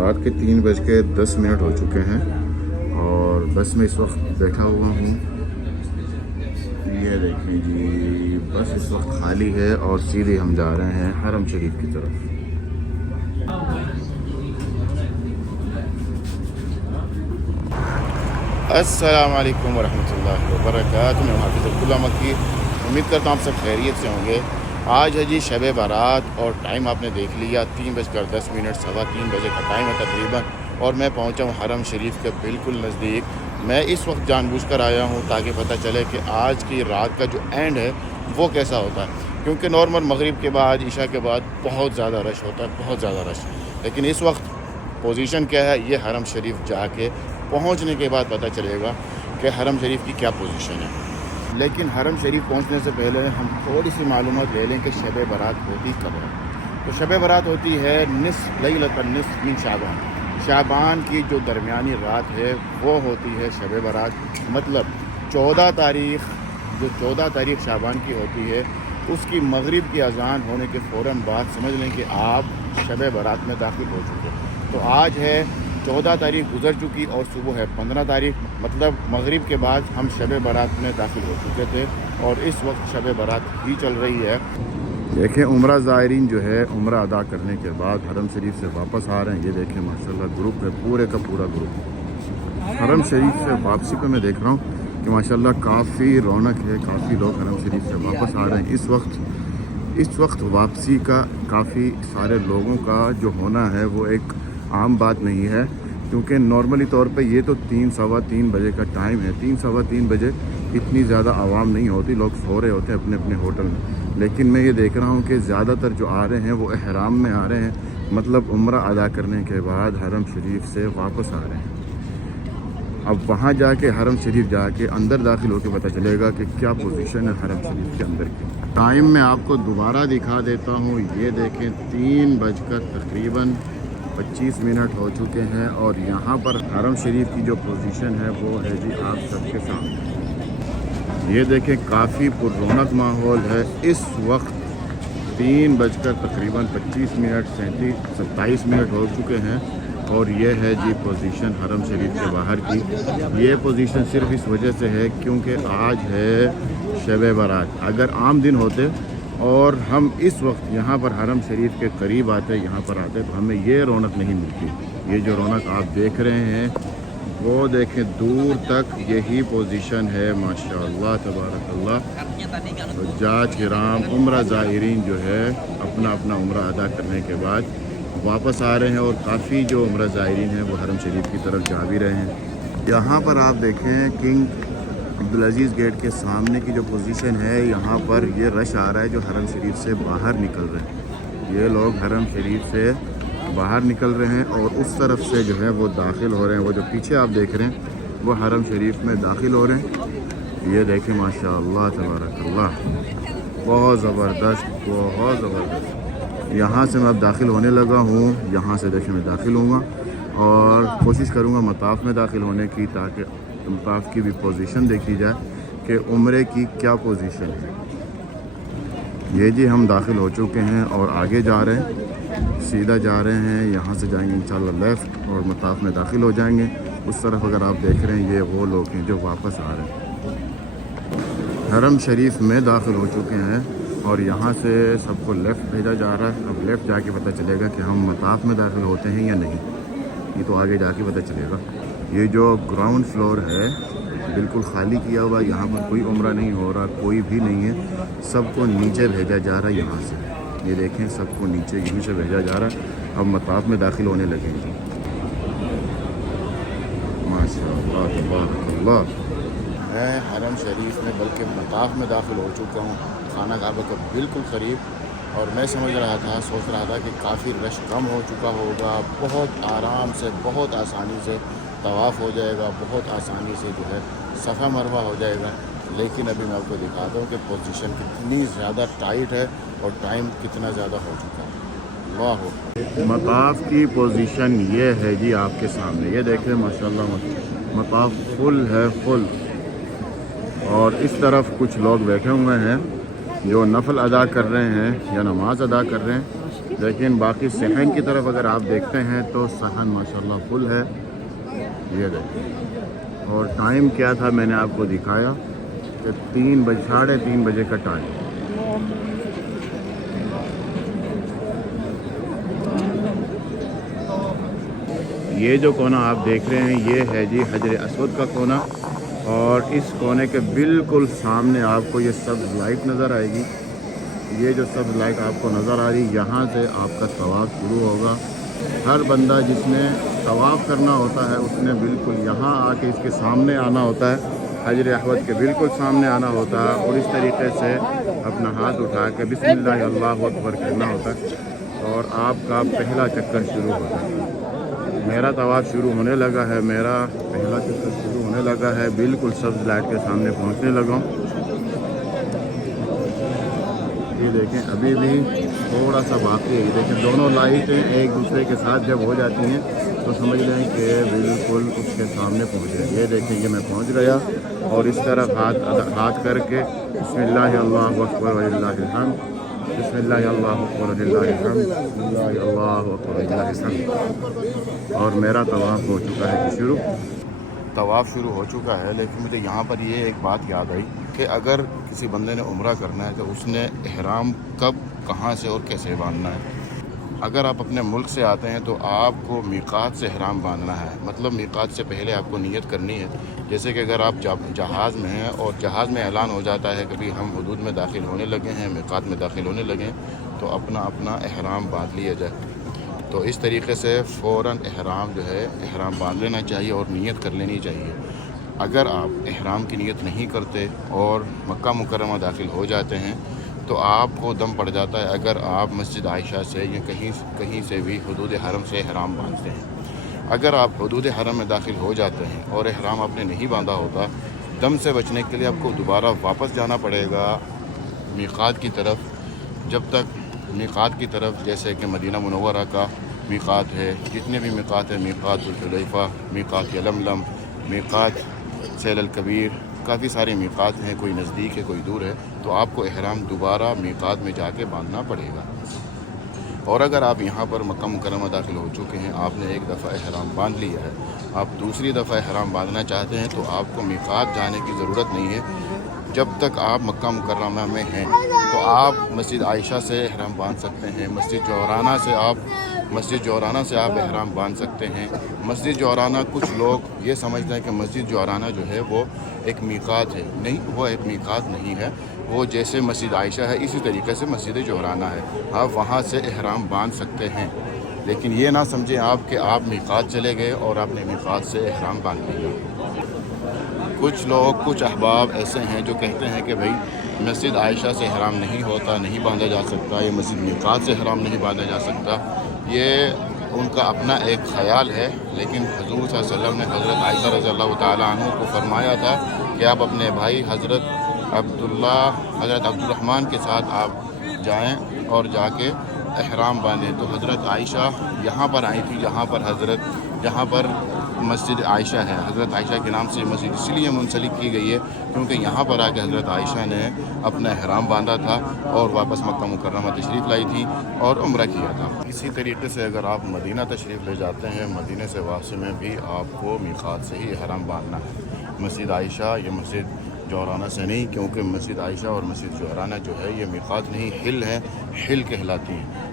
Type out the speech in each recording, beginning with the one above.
رات کے 3:10 ہو چکے ہیں اور بس میں اس وقت بیٹھا ہوا ہوں. یہ دیکھیں جی بس اس وقت خالی ہے اور سیدھے ہم جا رہے ہیں حرم شریف کی طرف. السلام علیکم ورحمۃ اللہ وبرکاتہ. میں حافظ عبداللہ مکی. امید کرتا ہوں آپ سب خیریت سے ہوں گے. آج ہے جی شب بارات اور ٹائم آپ نے دیکھ لیا 3:10 سوا 3 بجے کا ٹائم ہے تقریباً, اور میں پہنچا ہوں حرم شریف کے بالکل نزدیک. میں اس وقت جان بوجھ کر آیا ہوں تاکہ پتہ چلے کہ آج کی رات کا جو اینڈ ہے وہ کیسا ہوتا ہے, کیونکہ نارمل مغرب کے بعد عشاء کے بعد بہت زیادہ رش ہوتا ہے, بہت زیادہ رش. لیکن اس وقت پوزیشن کیا ہے یہ حرم شریف جا کے پہنچنے کے بعد پتہ چلے گا کہ حرم شریف کی کیا پوزیشن ہے. لیکن حرم شریف پہنچنے سے پہلے ہم تھوڑی سی معلومات لے لیں کہ شب برات ہوتی کب ہے. تو شب برات ہوتی ہے لیلۃ النصف من شعبان. شعبان کی جو درمیانی رات ہے وہ ہوتی ہے شب برات. مطلب 14 تاریخ شعبان کی ہوتی ہے, اس کی مغرب کی اذان ہونے کے فوراً بعد سمجھ لیں کہ آپ شب برات میں داخل ہو چکے. تو آج ہے 14 تاریخ گزر چکی اور صبح ہے 15 تاریخ, مطلب مغرب کے بعد ہم شب برات میں داخل ہو چکے تھے اور اس وقت شب برات ہی چل رہی ہے. دیکھیں عمرہ زائرین جو ہے عمرہ ادا کرنے کے بعد حرم شریف سے واپس آ رہے ہیں. یہ دیکھیں ماشاءاللہ گروپ ہے, پورے کا پورا گروپ. حرم شریف سے واپسی پہ میں دیکھ رہا ہوں کہ ماشاءاللہ کافی رونق ہے, کافی لوگ حرم شریف سے واپس آ رہے ہیں. اس وقت واپسی کا کافی سارے لوگوں کا جو ہونا ہے وہ ایک عام بات نہیں ہے, کیونکہ نارملی طور پہ یہ تو 3 بجے کا ٹائم ہے. 3 بجے اتنی زیادہ عوام نہیں ہوتی, لوگ سو رہے ہوتے ہیں اپنے اپنے ہوٹل میں. لیکن میں یہ دیکھ رہا ہوں کہ زیادہ تر جو آ رہے ہیں وہ احرام میں آ رہے ہیں, مطلب عمرہ ادا کرنے کے بعد حرم شریف سے واپس آ رہے ہیں. اب وہاں جا کے حرم شریف جا کے اندر داخل ہو کے پتہ چلے گا کہ کیا پوزیشن ہے حرم شریف کے اندر کی. ٹائم میں آپ کو دوبارہ دکھا دیتا ہوں. یہ دیکھیں 3:25 ہو چکے ہیں اور یہاں پر حرم شریف کی جو پوزیشن ہے وہ ہے جی آپ سب کے سامنے. یہ دیکھیں کافی پر رونق ماحول ہے. اس وقت 3:25 ہو چکے ہیں اور یہ ہے جی پوزیشن حرم شریف کے باہر کی. یہ پوزیشن صرف اس وجہ سے ہے کیونکہ آج ہے شب برات. اگر عام دن ہوتے اور ہم اس وقت یہاں پر حرم شریف کے قریب آتے, یہاں پر آتے, تو ہمیں یہ رونق نہیں ملتی. یہ جو رونق آپ دیکھ رہے ہیں وہ دیکھیں دور تک یہی پوزیشن ہے. ماشاءاللہ تبارک اللہ. حجاج کرام عمرہ زائرین جو ہے اپنا عمرہ ادا کرنے کے بعد واپس آ رہے ہیں اور کافی جو عمرہ زائرین ہیں وہ حرم شریف کی طرف جا بھی رہے ہیں. یہاں پر آپ دیکھیں کنگ عبدالعزیز گیٹ کے سامنے کی جو پوزیشن ہے, یہاں پر یہ رش آ رہا ہے جو حرم شریف سے باہر نکل رہے ہیں. یہ لوگ حرم شریف سے باہر نکل رہے ہیں اور اس طرف سے جو ہے وہ داخل ہو رہے ہیں. وہ جو پیچھے آپ دیکھ رہے ہیں وہ حرم شریف میں داخل ہو رہے ہیں. یہ دیکھیں ماشاءاللہ تبارک اللہ, بہت زبردست, بہت زبردست. یہاں سے میں اب داخل ہونے لگا ہوں. یہاں سے دیکھیں میں داخل ہوں گا اور کوشش کروں گا مطاف میں داخل ہونے کی, تاکہ مطاف کی بھی پوزیشن دیکھی جائے کہ عمرے کی کیا پوزیشن ہے. یہ جی ہم داخل ہو چکے ہیں اور آگے جا رہے ہیں, سیدھا جا رہے ہیں. یہاں سے جائیں گے انشاءاللہ لیفٹ اور مطاف میں داخل ہو جائیں گے. اس طرف اگر آپ دیکھ رہے ہیں یہ وہ لوگ ہیں جو واپس آ رہے ہیں. حرم شریف میں داخل ہو چکے ہیں اور یہاں سے سب کو لیفٹ بھیجا جا رہا ہے. اب لیفٹ جا کے پتہ چلے گا کہ ہم مطاف میں داخل ہوتے ہیں یا نہیں, یہ تو آگے جا کے پتہ چلے گا. یہ جو گراؤنڈ فلور ہے بالکل خالی کیا ہوا, یہاں پر کوئی عمرہ نہیں ہو رہا, کوئی بھی نہیں ہے. سب کو نیچے بھیجا جا رہا ہے یہاں سے. یہ دیکھیں سب کو نیچے یہیں سے بھیجا جا رہا ہے. اب مطاف میں داخل ہونے لگیں گے. ماشاءاللہ تبارک اللہ. میں حرم شریف میں بلکہ مطاف میں داخل ہو چکا ہوں, خانہ کعبہ کے بالکل قریب. اور میں سوچ رہا تھا کہ کافی رش کم ہو چکا ہوگا, بہت آرام سے, بہت آسانی سے طواف ہو جائے گا, بہت آسانی سے جو ہے صفا مروہ ہو جائے گا. لیکن ابھی میں آپ کو دکھاتا ہوں کہ پوزیشن کتنی زیادہ ٹائٹ ہے اور ٹائم کتنا زیادہ ہو چکا ہے. واہ, مطاف کی پوزیشن یہ ہے جی آپ کے سامنے. یہ دیکھیں ماشاءاللہ مطاف فل ہے, فل. اور اس طرف کچھ لوگ بیٹھے ہوئے ہیں جو نفل ادا کر رہے ہیں یا نماز ادا کر رہے ہیں. لیکن باقی صحن کی طرف اگر آپ دیکھتے ہیں تو صحن ماشاءاللہ فل ہے. یہ دیکھیں. اور ٹائم کیا تھا میں نے آپ کو دکھایا کہ 3:30 بجے کا ٹائم. یہ جو کونا آپ دیکھ رہے ہیں یہ ہے جی حجر اسود کا کونا، اور اس کونے کے بالکل سامنے آپ کو یہ سبز لائٹ نظر آئے گی. یہ جو سبز لائٹ آپ کو نظر آ رہی، یہاں سے آپ کا طواف شروع ہوگا. ہر بندہ جس نے طواف کرنا ہوتا ہے اس نے بالکل یہاں آ کے اس کے سامنے آنا ہوتا ہے، حجر اسود کے بالکل سامنے آنا ہوتا ہے، اور اس طریقے سے اپنا ہاتھ اٹھا کے بسم اللہ اللہ اکبر کہنا ہوتا ہے، اور آپ کا پہلا چکر شروع ہوتا ہے. میرا طواف شروع ہونے لگا ہے، میرا پہلا چکر شروع ہونے لگا ہے. بالکل سبز لائٹ کے سامنے پہنچنے لگا ہوں. یہ دیکھیں ابھی بھی تھوڑا سا باقی ہے. یہ دیکھیں دونوں لائٹیں ایک دوسرے کے ساتھ جب ہو جاتی ہیں تو سمجھ لیں کہ بالکل اس کے سامنے پہنچ گئے. یہ دیکھیں یہ میں پہنچ گیا، اور اس طرف ہاتھ کر کے بسم اللہ اللہ اکبر وللہ الحمد، بسم اللہ اللہ اکبر وللہ الحمد، بسم اللہ اللہ اکبر وللہ الحمد. اور میرا طواف ہو چکا ہے شروع. طواف شروع ہو چکا ہے، لیکن مجھے یہاں پر یہ ایک بات یاد آئی کہ اگر کسی بندے نے عمرہ کرنا ہے تو اس نے احرام کب، کہاں سے اور کیسے باندھنا ہے. اگر آپ اپنے ملک سے آتے ہیں تو آپ کو میقات سے احرام باندھنا ہے. مطلب میقات سے پہلے آپ کو نیت کرنی ہے. جیسے کہ اگر آپ جہاز میں ہیں اور جہاز میں اعلان ہو جاتا ہے کہ بھی ہم حدود میں داخل ہونے لگے ہیں، میقات میں داخل ہونے لگے ہیں، تو اپنا احرام باندھ لیا جائے. تو اس طریقے سے فوراً احرام باندھ لینا چاہیے اور نیت کر لینی چاہیے. اگر آپ احرام کی نیت نہیں کرتے اور مکہ مکرمہ داخل ہو جاتے ہیں تو آپ کو دم پڑ جاتا ہے اگر آپ مسجد عائشہ سے یا کہیں سے بھی حدود حرم سے احرام باندھتے ہیں. اگر آپ حدود حرم میں داخل ہو جاتے ہیں اور احرام آپ نے نہیں باندھا ہوتا، دم سے بچنے کے لیے آپ کو دوبارہ واپس جانا پڑے گا میقات کی طرف. جب تک میقات کی طرف، جیسے کہ مدینہ منورہ کا میقات ہے، جتنے بھی میقات ہیں، میقات الحلیفہ، میقات یلملم، میقات سیل الکبیر، کافی سارے میقات ہیں، کوئی نزدیک ہے کوئی دور ہے، تو آپ کو احرام دوبارہ میقات میں جا کے باندھنا پڑے گا. اور اگر آپ یہاں پر مکہ مکرمہ داخل ہو چکے ہیں، آپ نے ایک دفعہ احرام باندھ لیا ہے، آپ دوسری دفعہ احرام باندھنا چاہتے ہیں تو آپ کو میقات جانے کی ضرورت نہیں ہے. جب تک آپ مکہ مکرمہ میں ہیں تو آپ مسجد عائشہ سے احرام باندھ سکتے ہیں. مسجد جورانہ سے آپ احرام باندھ سکتے ہیں. مسجد جورانہ کچھ لوگ یہ سمجھتے ہیں کہ مسجد جورانہ جو ہے وہ ایک میقات ہے. نہیں، وہ ایک میقات نہیں ہے. وہ جیسے مسجد عائشہ ہے اسی طریقے سے مسجد جورانہ ہے. آپ وہاں سے احرام باندھ سکتے ہیں، لیکن یہ نہ سمجھیں آپ کہ آپ میقات چلے گئے اور آپ نے میقات سے احرام باندھ لیا. کچھ احباب ایسے ہیں جو کہتے ہیں کہ بھائی مسجد عائشہ سے احرام نہیں ہوتا، نہیں باندھا جا سکتا، یہ مسجد میقات سے احرام نہیں باندھا جا سکتا. یہ ان کا اپنا ایک خیال ہے، لیکن حضور صلی اللہ علیہ وسلم نے حضرت عائشہ رضی اللہ تعالیٰ عنہ کو فرمایا تھا کہ آپ اپنے بھائی حضرت عبدالرحمن کے ساتھ آپ جائیں اور جا کے احرام باندھیں. تو حضرت عائشہ یہاں پر آئی تھی، جہاں پر مسجد عائشہ ہے. حضرت عائشہ کے نام سے مسجد اس لیے منسلک کی گئی ہے کیونکہ یہاں پر آ کے حضرت عائشہ نے اپنا احرام باندھا تھا اور واپس مکہ مکرمہ تشریف لائی تھی اور عمرہ کیا تھا. اسی طریقے سے اگر آپ مدینہ تشریف لے جاتے ہیں، مدینہ سے واپسی میں بھی آپ کو میقات سے ہی احرام باندھنا ہے. مسجد عائشہ یا مسجد جورانہ سے نہیں، کیونکہ مسجد عائشہ اور مسجد جورانہ جو ہے یہ میقات نہیں، حل ہیں، حل کہلاتی ہیں.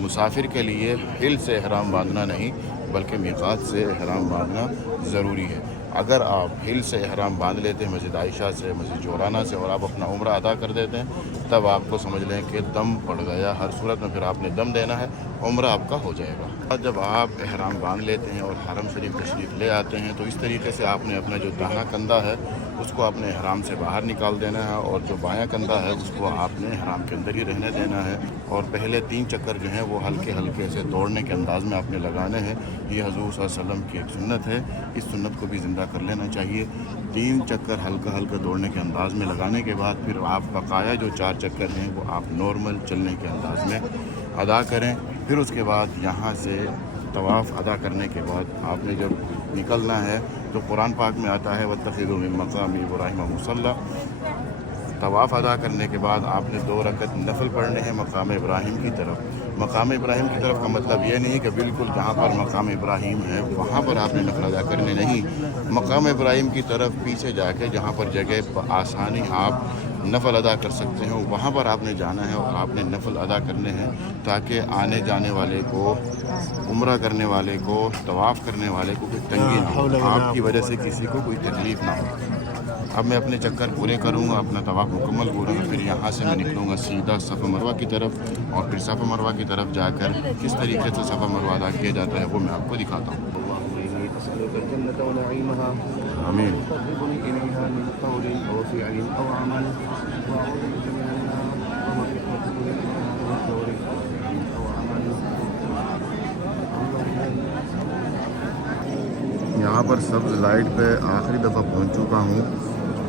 مسافر کے لیے حل سے احرام باندھنا نہیں بلکہ میقات سے احرام باندھنا ضروری ہے. اگر آپ حل سے احرام باندھ لیتے ہیں مسجد عائشہ سے، مسجد جورانہ سے، اور آپ اپنا عمرہ ادا کر دیتے ہیں، تب آپ کو سمجھ لیں کہ دم پڑ گیا. ہر صورت میں پھر آپ نے دم دینا ہے، عمرہ آپ کا ہو جائے گا. جب آپ احرام باندھ لیتے ہیں اور حرم شریف تشریف لے آتے ہیں تو اس طریقے سے آپ نے اپنا جو داہنا کندھا ہے اس کو اپنے احرام سے باہر نکال دینا ہے، اور جو بایاں کندھا ہے اس کو آپ نے احرام کے اندر ہی رہنے دینا ہے. اور پہلے 3 چکر جو ہیں وہ ہلکے ہلکے سے دوڑنے کے انداز میں آپ نے لگانے ہیں. یہ حضور صلی اللہ علیہ وسلم کی ایک سنت ہے، اس سنت کو بھی زندہ کر لینا چاہیے. 3 چکر ہلکا دوڑنے کے انداز میں لگانے کے بعد پھر آپ بقایا جو 4 چکر ہیں وہ آپ نارمل چلنے کے انداز میں ادا کریں. پھر اس کے بعد یہاں سے طواف ادا کرنے کے بعد آپ نے جب نکلنا ہے تو قرآن پاک میں آتا ہے وَاتَّخِذُوا مِن مَّقَامِ إِبْرَاهِيمَ مُصَلًّى. طواف ادا کرنے کے بعد آپ نے 2 رکعت نفل پڑھنے ہیں مقام ابراہیم کی طرف۔ مقام ابراہیم کی طرف کا مطلب یہ نہیں کہ بالکل جہاں پر مقام ابراہیم ہے وہاں پر آپ نے نفل ادا کرنے نہیں، مقام ابراہیم کی طرف پیچھے جا کے جہاں پر جگہ آسانی آپ نفل ادا کر سکتے ہیں وہاں پر آپ نے جانا ہے اور آپ نے نفل ادا کرنے ہیں، تاکہ آنے جانے والے کو، عمرہ کرنے والے کو، طواف کرنے والے کو کوئی تنگی نہ ہو، آپ کی وجہ سے کسی کو کوئی تکلیف نہ ہو۔ اب میں اپنے چکر پورے کروں گا، اپنا طواف مکمل کروں گا، پھر یہاں سے میں نکلوں گا سیدھا صفا مروہ کی طرف، اور پھر صفا مروہ کی طرف جا کر کس طریقے سے صفا مروہ ادا کیا جاتا ہے وہ میں آپ کو دکھاتا ہوں۔ آمین۔ یہاں پر سبز لائٹ پہ آخری دفعہ پہنچ چکا ہوں،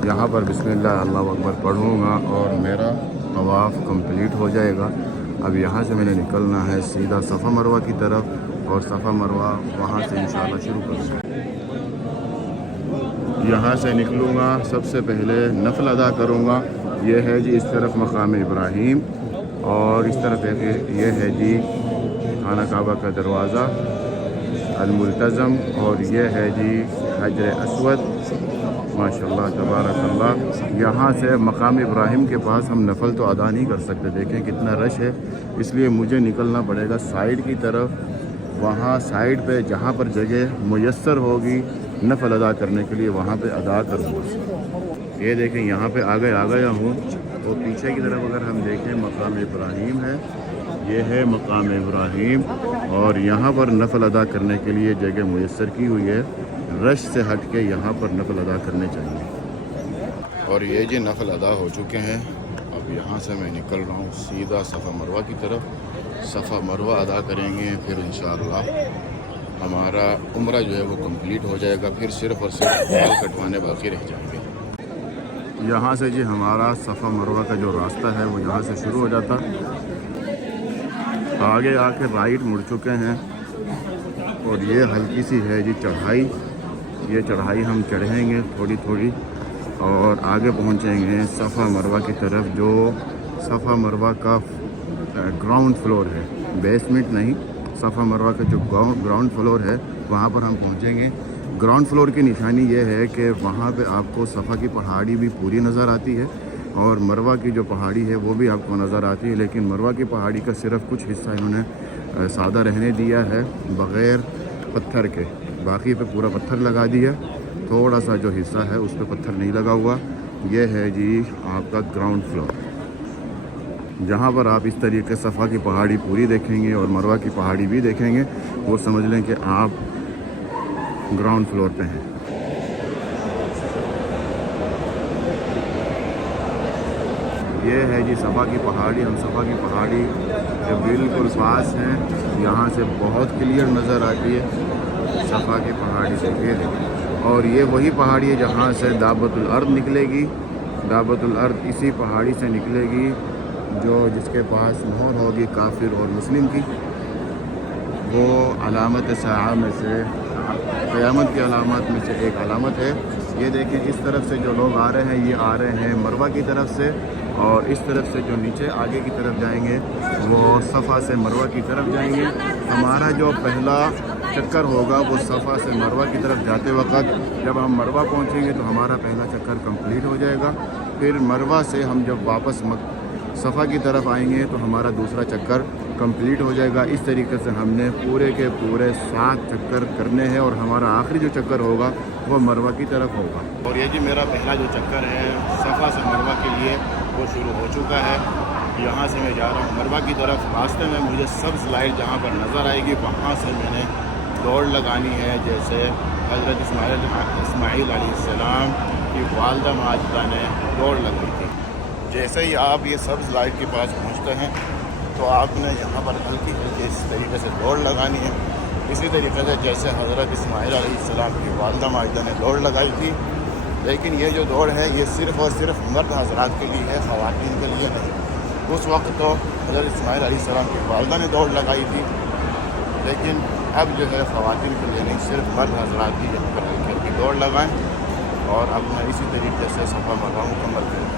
یہاں پر بسم اللہ اللہ اکبر پڑھوں گا اور میرا طواف کمپلیٹ ہو جائے گا۔ اب یہاں سے میں نے نکلنا ہے سیدھا صفا مروہ کی طرف، اور صفا مروہ وہاں سے انشاءاللہ شروع کروں گا۔ یہاں سے نکلوں گا، سب سے پہلے نفل ادا کروں گا، یہ ہے جی اس طرف مقام ابراہیم، اور اس طرف یہ ہے جی خانہ کعبہ کا دروازہ الملتزم، اور یہ ہے جی حجر اسود، ماشاءاللہ تبارک اللہ۔ یہاں سے مقام ابراہیم کے پاس ہم نفل تو ادا نہیں کر سکتے، دیکھیں کتنا رش ہے، اس لیے مجھے نکلنا پڑے گا سائیڈ کی طرف، وہاں سائیڈ پہ جہاں پر جگہ میسر ہوگی نفل ادا کرنے کے لیے وہاں پہ ادا کروں گا۔ یہ دیکھیں یہاں پہ آ گیا ہوں، تو پیچھے کی طرف اگر ہم دیکھیں مقام ابراہیم ہے، یہ ہے مقام ابراہیم، اور یہاں پر نفل ادا کرنے کے لیے جگہ میسر کی ہوئی ہے، رش سے ہٹ کے یہاں پر نفل ادا کرنے چاہیے۔ اور یہ جی نفل ادا ہو چکے ہیں، اب یہاں سے میں نکل رہا ہوں سیدھا صفا مروہ کی طرف، صفا مروہ ادا کریں گے، پھر انشاءاللہ ہمارا عمرہ جو ہے وہ کمپلیٹ ہو جائے گا، پھر صرف اور صرف بال کٹوانے باقی رہ جائیں گے۔ یہاں سے جی ہمارا صفا مروہ کا جو راستہ ہے وہ یہاں سے شروع ہو جاتا، آگے آ کے رائٹ مڑ چکے ہیں، اور یہ ہلکی سی ہے جی چڑھائی، یہ چڑھائی ہم چڑھیں گے تھوڑی تھوڑی، اور آگے پہنچیں گے صفا مروہ کی طرف، جو صفا مروہ کا گراؤنڈ فلور ہے، بیسمنٹ نہیں، صفا مروہ کا جو گراؤنڈ فلور ہے وہاں پر ہم پہنچیں گے۔ گراؤنڈ فلور کی نشانی یہ ہے کہ وہاں پہ آپ کو صفا کی پہاڑی بھی پوری نظر آتی ہے، اور مروہ کی جو پہاڑی ہے وہ بھی آپ کو نظر آتی ہے، لیکن مروہ کی پہاڑی کا صرف کچھ حصہ انہوں نے سادہ رہنے دیا ہے بغیر پتھر کے، باقی پہ پورا پتھر لگا دیا، تھوڑا سا جو حصہ ہے اس پہ پتھر نہیں لگا ہوا۔ یہ ہے جی آپ کا گراؤنڈ فلور، جہاں پر آپ اس طریقے صفا کی پہاڑی پوری دیکھیں گے اور مروہ کی پہاڑی بھی دیکھیں گے، وہ سمجھ لیں کہ آپ گراؤنڈ فلور پہ ہیں۔ یہ ہے جی صفا کی پہاڑی، ہم صفا کی پہاڑی کے بالکل پاس ہیں، یہاں سے بہت کلیئر نظر آتی ہے صفا کی پہاڑی سے، اور یہ وہی پہاڑی ہے جہاں سے دابۃ الارض نکلے گی، دابۃ الارض اسی پہاڑی سے نکلے گی، جو جس کے پاس مہر ہوگی کافر اور مسلم کی، وہ علامت ساعہ میں سے، قیامت کی علامات میں سے ایک علامت ہے۔ یہ دیکھیں اس طرف سے جو لوگ آ رہے ہیں، یہ آ رہے ہیں مروہ کی طرف سے، اور اس طرف سے جو نیچے آگے کی طرف جائیں گے وہ صفا سے مروہ کی طرف جائیں گے۔ ہمارا جو پہلا چکر ہوگا وہ صفا سے مروہ کی طرف جاتے وقت، جب ہم مروہ پہنچیں گے تو ہمارا پہلا چکر کمپلیٹ ہو جائے گا، پھر مروہ سے ہم جب واپس صفا کی طرف آئیں گے تو ہمارا دوسرا چکر کمپلیٹ ہو جائے گا۔ اس طریقے سے ہم نے پورے کے پورے 7 چکر کرنے ہیں، اور ہمارا آخری جو چکر ہوگا وہ مروہ کی طرف ہوگا۔ اور یہ جی میرا پہلا جو چکر ہے صفا سے مروہ کے لیے وہ شروع ہو چکا ہے۔ یہاں سے میں جا رہا ہوں مروہ کی طرف، راستے میں مجھے سبز لائٹ جہاں پر نظر آئے گی وہاں سے میں نے دوڑ لگانی ہے، جیسے حضرت اسماعیل علیہ السلام کی والدہ ماجدہ نے دوڑ لگائی تھی۔ جیسے ہی آپ یہ سبز لائٹ کے پاس پہنچتے ہیں تو آپ نے یہاں پر ہلکی ہلکی اس طریقے سے دوڑ لگانی ہے، اسی طریقے سے جیسے حضرت اسماعیل علیہ السلام کی والدہ ماجدہ نے دوڑ لگائی تھی۔ لیکن یہ جو دوڑ ہے یہ صرف اور صرف مرد حضرات کے لیے ہے، خواتین کے لیے نہیں۔ اس وقت تو حضرت اسماعیل علیہ السلام کی والدہ نے دوڑ لگائی تھی، لیکن اب جو ہے خواتین کے لیے نہیں، صرف مرد حضرات ہی یہاں پر ہلکی ہلکی دوڑ لگائیں اور اپنا اسی طریقے سے صفا مروہ مکمل کریں۔